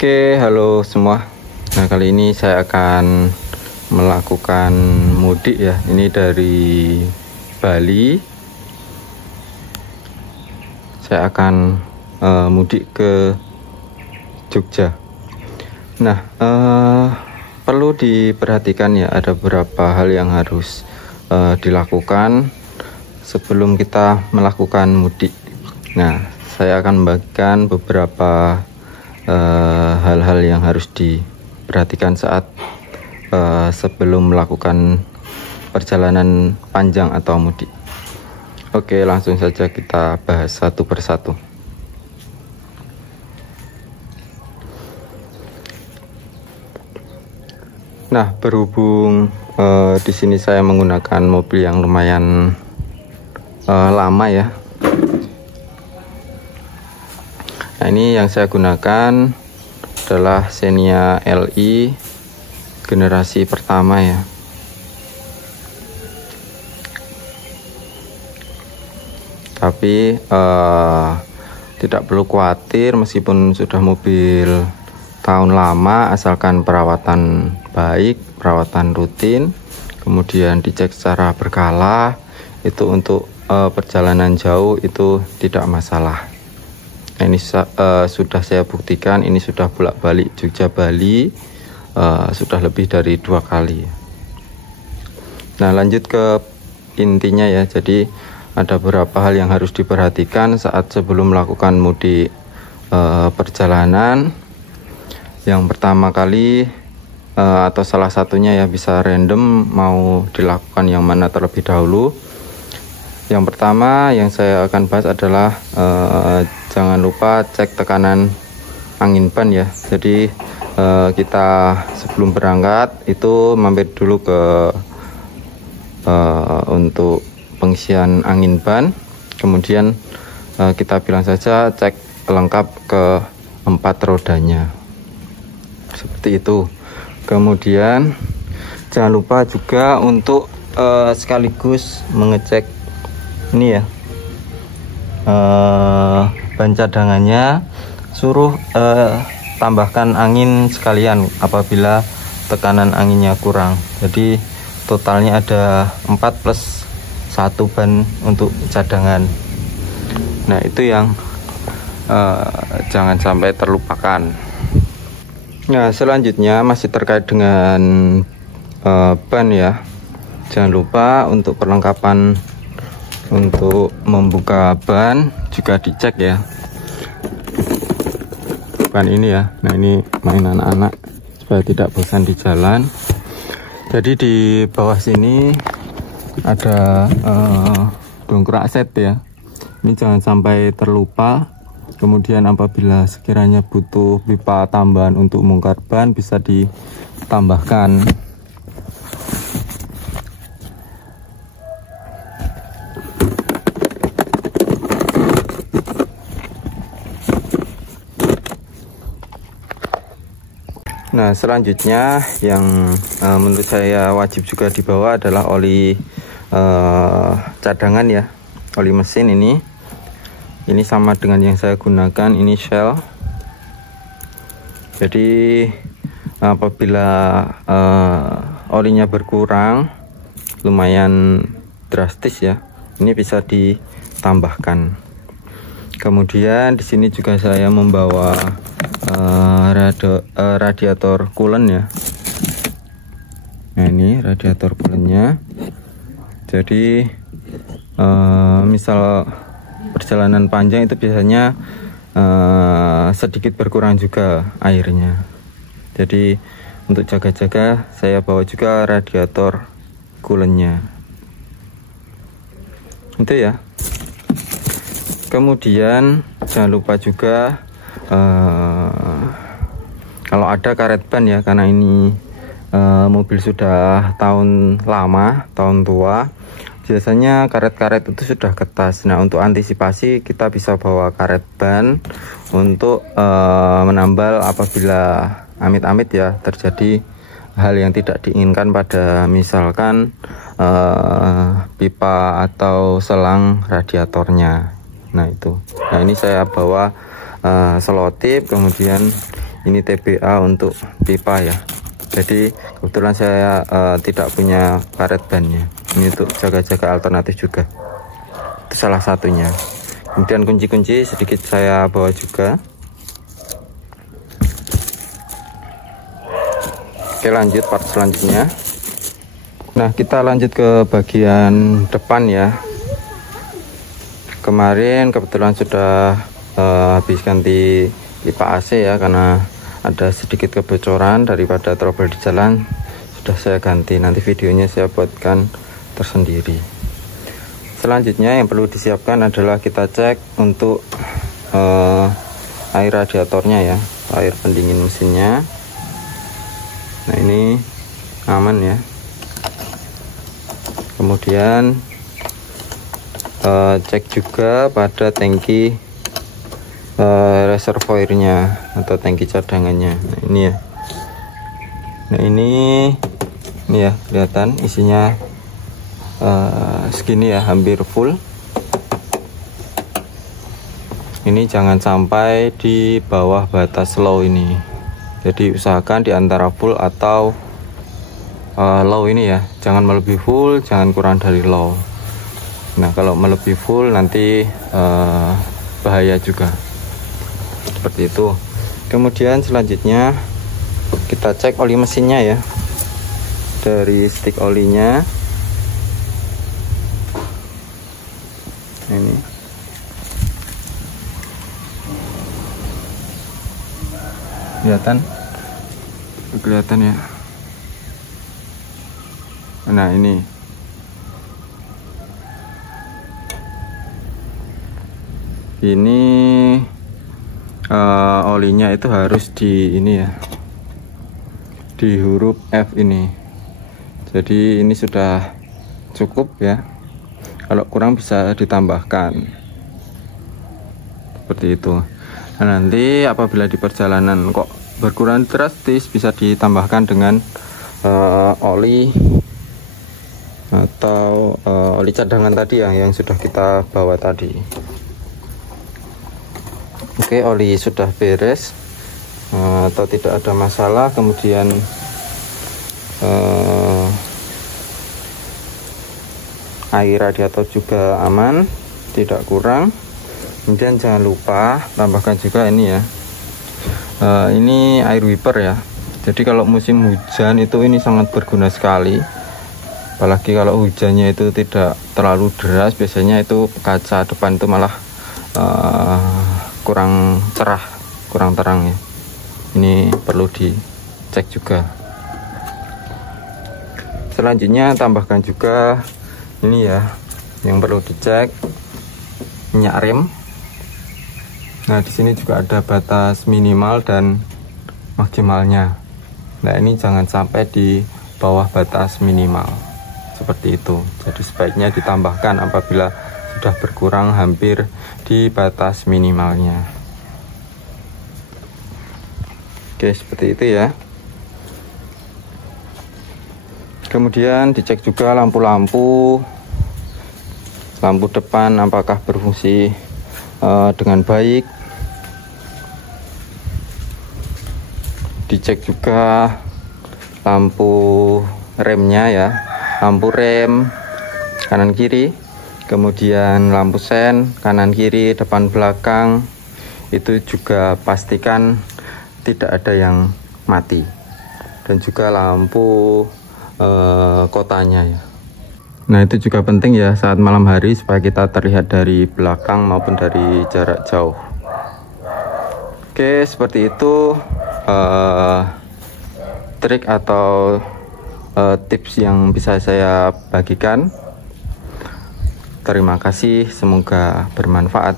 Oke, halo semua. Nah, kali ini saya akan melakukan mudik ya. Ini dari Bali. Saya akan mudik ke Jogja. Nah, perlu diperhatikan ya, ada beberapa hal yang harus dilakukan sebelum kita melakukan mudik. Nah, saya akan membagikan beberapa hal-hal yang harus diperhatikan saat sebelum melakukan perjalanan panjang atau mudik. Oke, langsung saja kita bahas satu persatu. Nah, berhubung di sini saya menggunakan mobil yang lumayan lama ya. Nah, ini yang saya gunakan adalah Xenia Li generasi pertama ya. Tapi tidak perlu khawatir meskipun sudah mobil tahun lama, asalkan perawatan baik, perawatan rutin, kemudian dicek secara berkala, itu untuk perjalanan jauh itu tidak masalah. Nah, ini sudah saya buktikan, ini sudah bolak-balik Jogja Bali, sudah lebih dari 2 kali. Nah, lanjut ke intinya ya. Jadi ada beberapa hal yang harus diperhatikan saat sebelum melakukan mudik perjalanan. Yang pertama kali atau salah satunya ya, bisa random mau dilakukan yang mana terlebih dahulu. Yang pertama yang saya akan bahas adalah jangan lupa cek tekanan angin ban ya. Jadi kita sebelum berangkat itu mampir dulu ke untuk pengisian angin ban, kemudian kita bilang saja cek lengkap ke 4 rodanya, seperti itu. Kemudian jangan lupa juga untuk sekaligus mengecek ini ya, ban cadangannya, suruh tambahkan angin sekalian apabila tekanan anginnya kurang. Jadi totalnya ada 4 plus 1 ban untuk cadangan. Nah, itu yang jangan sampai terlupakan. Nah, selanjutnya masih terkait dengan ban ya. Jangan lupa untuk perlengkapan untuk membuka ban juga dicek ya. Ban ini ya. Nah, ini main anak-anak supaya tidak bosan di jalan. Jadi di bawah sini ada dongkrak set ya. Ini jangan sampai terlupa. Kemudian apabila sekiranya butuh pipa tambahan untuk bongkar ban, bisa ditambahkan. Nah, selanjutnya yang menurut saya wajib juga dibawa adalah oli cadangan ya, oli mesin ini. Ini sama dengan yang saya gunakan, ini Shell. Jadi apabila olinya berkurang lumayan drastis ya, ini bisa ditambahkan. Kemudian di sini juga saya membawa radiator coolant ya. Nah, ini radiator coolant-nya. Jadi misal perjalanan panjang itu biasanya sedikit berkurang juga airnya. Jadi untuk jaga-jaga saya bawa juga radiator coolant-nya. Itu ya. Kemudian jangan lupa juga kalau ada karet ban ya, karena ini mobil sudah tahun lama, tahun tua, biasanya karet-karet itu sudah ketas. Nah, untuk antisipasi kita bisa bawa karet ban untuk menambal apabila amit-amit ya terjadi hal yang tidak diinginkan pada misalkan pipa atau selang radiatornya. Nah, itu. Nah, ini saya bawa selotip, kemudian ini TBA untuk pipa ya. Jadi kebetulan saya tidak punya karet bannya. Ini untuk jaga-jaga alternatif juga. Itu salah satunya. Kemudian kunci-kunci sedikit saya bawa juga. Oke, lanjut part selanjutnya. Nah, kita lanjut ke bagian depan ya. Kemarin kebetulan sudah habis ganti pipa AC ya, karena ada sedikit kebocoran daripada trouble di jalan. Sudah saya ganti, nanti videonya saya buatkan tersendiri. Selanjutnya yang perlu disiapkan adalah kita cek untuk air radiatornya ya, air pendingin mesinnya. Nah, ini aman ya. Kemudian cek juga pada tangki reservoirnya atau tangki cadangannya. Nah, ini ya. Nah, ini ya kelihatan isinya segini ya, hampir full. Ini jangan sampai di bawah batas low ini. Jadi usahakan di antara full atau low ini ya, jangan melebihi full, jangan kurang dari low. Nah, kalau melebihi full nanti bahaya juga. Seperti itu. Kemudian selanjutnya kita cek oli mesinnya ya, dari stick olinya. Ini kelihatan ya. Nah, ini olinya itu harus di ini ya, di huruf F ini. Jadi ini sudah cukup ya, kalau kurang bisa ditambahkan seperti itu. Nah, nanti apabila di perjalanan kok berkurang drastis, bisa ditambahkan dengan oli atau oli cadangan tadi ya, yang sudah kita bawa tadi. Oke, oli sudah beres atau tidak ada masalah. Kemudian air radiator juga aman, tidak kurang. Kemudian jangan lupa tambahkan juga ini ya, ini air wiper ya. Jadi kalau musim hujan itu ini sangat berguna sekali, apalagi kalau hujannya itu tidak terlalu deras. Biasanya itu kaca depan itu malah kurang cerah, kurang terang ya. Ini perlu dicek juga. Selanjutnya tambahkan juga ini ya, yang perlu dicek, minyak rem. Nah, di sini juga ada batas minimal dan maksimalnya. Nah, ini jangan sampai di bawah batas minimal seperti itu. Jadi sebaiknya ditambahkan apabila sudah berkurang hampir di batas minimalnya. Oke, seperti itu ya. Kemudian dicek juga lampu depan apakah berfungsi dengan baik. Dicek juga lampu remnya ya, lampu rem kanan kiri, kemudian lampu sen kanan kiri, depan belakang. Itu juga pastikan tidak ada yang mati. Dan juga lampu kotanya ya. Nah, itu juga penting ya saat malam hari, supaya kita terlihat dari belakang maupun dari jarak jauh. Oke, seperti itu trik atau tips yang bisa saya bagikan. Terima kasih, semoga bermanfaat.